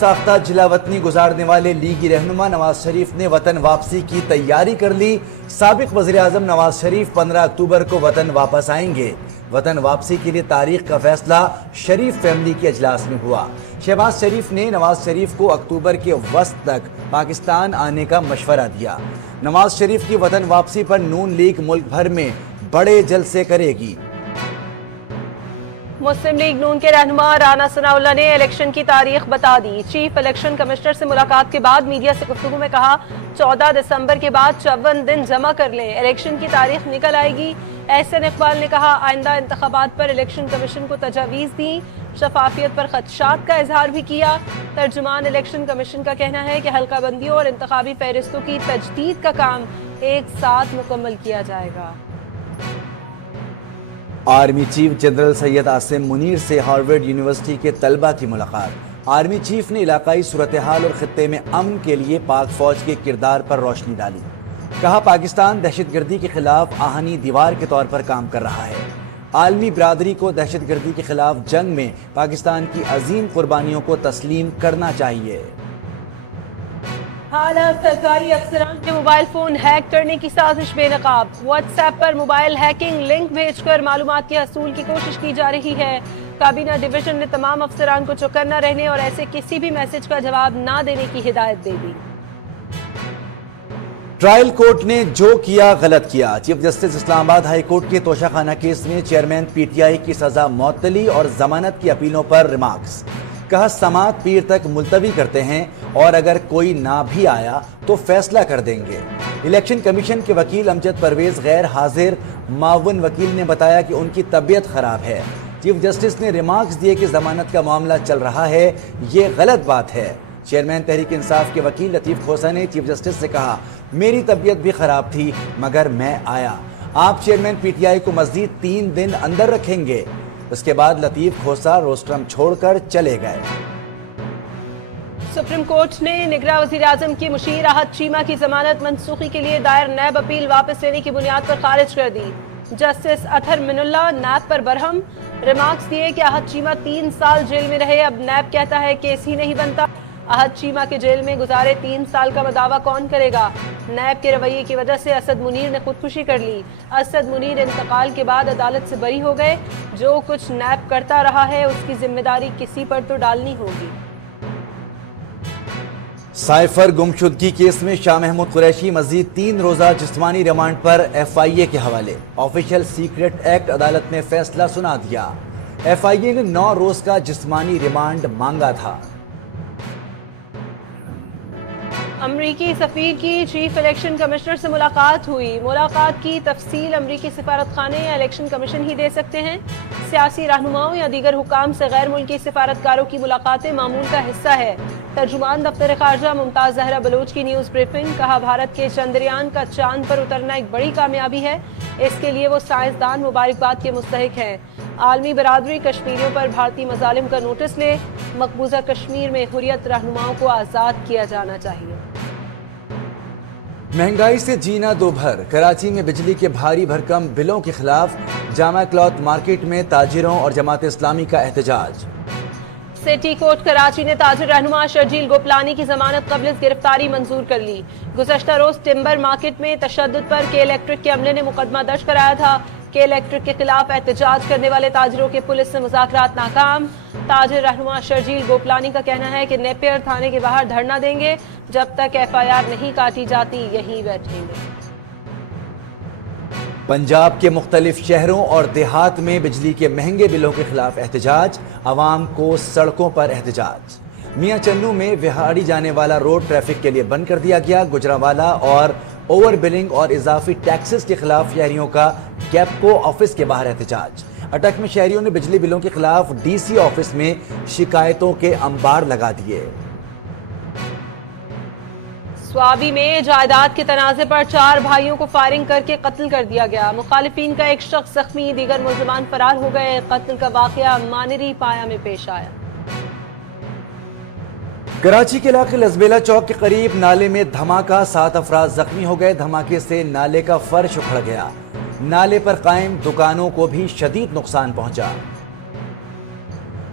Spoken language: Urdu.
ساختہ جلا وطنی گزارنے والے لیگی رہنما نواز شریف نے وطن واپسی کی تیاری کر لی۔ سابق وزیر اعظم نواز شریف 15 اکتوبر کو وطن واپس آئیں گے۔ وطن واپسی کے لیے تاریخ کا فیصلہ شریف فیملی کے اجلاس میں ہوا۔ شہباز شریف نے نواز شریف کو اکتوبر کے وسط تک پاکستان آنے کا مشورہ دیا۔ نواز شریف کی وطن واپسی پر نون لیگ ملک بھر میں بڑے جلسے کرے گی۔ مسلم لیگ نون کے رہنما رانا ثناء اللہ نے الیکشن کی تاریخ بتا دی۔ چیف الیکشن کمشنر سے ملاقات کے بعد میڈیا سے گفتگو میں کہا 14 دسمبر کے بعد 54 دن جمع کر لیں، الیکشن کی تاریخ نکل آئے گی۔ احسن اقبال نے کہا آئندہ انتخابات پر الیکشن کمیشن کو تجاویز دیں، شفافیت پر خدشات کا اظہار بھی کیا۔ ترجمان الیکشن کمیشن کا کہنا ہے کہ حلقہ بندیوں اور انتخابی فہرستوں کی تجدید کا کام ایک ساتھ مکمل کیا جائے گا۔ Army chief general Syed Asim Munir سے ہارورڈ یونیورسٹی کے طلبہ کی ملاقات۔ آرمی چیف نے علاقائی صورتحال اور خطے میں امن کے لیے پاک فوج کے کردار پر روشنی ڈالی۔ کہا پاکستان دہشت گردی کے خلاف آہنی دیوار کے طور پر کام کر رہا ہے۔ عالمی برادری کو دہشت گردی کے خلاف جنگ میں پاکستان کی عظیم قربانیوں کو تسلیم کرنا چاہیے۔ حالات سرکاری افسران کے موبائل فون ہیک کرنے کی سازش بے نقاب۔ واٹس ایپ پر موبائل ہیکنگ لنک بھیج کر معلومات کے حصول کی کوشش کی جا رہی ہے۔ کابینہ ڈویژن نے تمام افسران کو چوکنا رہنے اور ایسے کسی بھی میسج کا جواب نہ دینے کی ہدایت دے دی۔ ٹرائل کورٹ نے جو کیا غلط کیا۔ چیف جسٹس اسلام آباد ہائی کورٹ کے توشہ خانہ کیس میں چیئرمین پی ٹی آئی کی سزا معطلی اور ضمانت کی اپیلوں پر ریمارکس۔ کہا سماعت پیر تک ملتوی کرتے ہیں اور اگر کوئی نہ بھی آیا تو فیصلہ کر دیں گے۔ الیکشن کمیشن کے وکیل امجد پرویز غیر حاضر، معاون وکیل نے بتایا کہ ان کی طبیعت خراب ہے۔ چیف جسٹس نے ریمارکس دیے کہ ضمانت کا معاملہ چل رہا ہے، یہ غلط بات ہے۔ چیئرمین تحریک انصاف کے وکیل لطیف کھوسہ نے چیف جسٹس سے کہا میری طبیعت بھی خراب تھی مگر میں آیا۔ آپ چیئرمین پی ٹی آئی کو مزید 3 دن اندر رکھیں گے۔ اس کے بعد لطیف کھوسہ روسٹرم چھوڑ کر چلے گئے۔ سپریم کورٹ نے نگراں وزیر اعظم کی مشیر احد چیمہ کی ضمانت منسوخی کے لیے دائر نیب اپیل واپس لینے کی بنیاد پر خارج کر دی۔ جسٹس اطہر من اللہ نیب پر برہم، ریمارکس دیے کہ احد چیمہ 3 سال جیل میں رہے، اب نیب کہتا ہے کیس ہی نہیں بنتا۔ احد چیمہ کے جیل میں گزارے 3 سال کا مداوع کون کرے گا؟ نیب کے رویے کی وجہ سے اسد منیر نے خودکشی کر لی۔ اسد منیر انتقال کے بعد عدالت سے بری ہو گئے۔ جو کچھ نیب کرتا رہا ہے اس کی ذمہ داری کسی پر تو ڈالنی ہوگی۔ سائفر گمشدگی کیس میں شاہ محمود قریشی مزید 3 روزہ جسمانی ریمانڈ پر ایف آئی اے کے حوالے۔ آفیشل سیکرٹ ایکٹ عدالت نے فیصلہ سنا دیا۔ ایف آئی اے نے 9 روز کا جسمانی ریمانڈ مانگا تھا۔ امریکی سفیر کی چیف الیکشن کمشنر سے ملاقات ہوئی۔ ملاقات کی تفصیل امریکی سفارت خانے یا الیکشن کمیشن ہی دے سکتے ہیں۔ سیاسی رہنماؤں یا دیگر حکام سے غیر ملکی سفارتکاروں کی ملاقاتیں معمول کا حصہ ہے۔ ترجمان دفتر خارجہ ممتاز زہرا بلوچ کی نیوز بریفنگ۔ کہا بھارت کے چندریان کا چاند پر اترنا ایک بڑی کامیابی ہے، اس کے لیے وہ سائنسدان مبارکباد کے مستحق ہیں۔ عالمی برادری کشمیریوں پر بھارتی مظالم کا نوٹس لے، مقبوضہ کشمیر میں حریت رہنماؤں کو آزاد کیا جانا چاہیے۔ مہنگائی سے جینا دو بھر۔ کراچی میں بجلی کے بھاری بھرکم بلوں کے خلاف جامع کلاتھ مارکیٹ میں تاجروں اور جماعت اسلامی کا احتجاج۔ سٹی کورٹ کراچی نے تاجر رہنما شرجیل گوپلانی کی ضمانت قبل گرفتاری منظور کر لی۔ گزشتہ روز ٹمبر مارکیٹ میں تشدد پر کے الیکٹرک کے عملے نے مقدمہ درج کرایا تھا۔ کے الیکٹرک کے خلاف احتجاج کرنے والے تاجروں کے پولیس سے مذاکرات ناکام۔ تاجر رہنما شرجیل گوپلانی کا کہنا ہے کہ نیپیر تھانے کے باہر دھرنا دیں گے، جب تک ایف آئی آر نہیں کاٹی جاتی یہیں بیٹھیں گے۔ پنجاب کے مختلف شہروں اور دیہات میں بجلی کے مہنگے بلوں کے خلاف احتجاج، عوام کو سڑکوں پر احتجاج۔ میاں چنو میں وہاڑی جانے والا روڈ ٹریفک کے لیے بند کر دیا گیا۔ گجرانوالہ اور اوور بلنگ اور اضافی ٹیکسز کے خلاف شہریوں کا کیپکو آفس کے باہر احتجاج۔ اٹک میں شہریوں نے بجلی بلوں کے خلاف ڈی سی آفس میں شکایتوں کے انبار لگا دیے۔ سوابی میں جائیداد کے تنازع پر 4 بھائیوں کو فائرنگ کر کے قتل کر دیا گیا۔ مخالفین کا ایک شخص زخمی، دیگر ملزمان فرار ہو گئے۔ قتل کا واقعہ مانری پایا میں پیش آیا۔ کراچی کے علاقے لزبیلا چوک کے قریب نالے میں دھماکہ، 7 افراد زخمی ہو گئے۔ دھماکے سے نالے کا فرش اکھڑ گیا۔ نالے پر قائم دکانوں کو بھی شدید نقصان پہنچا۔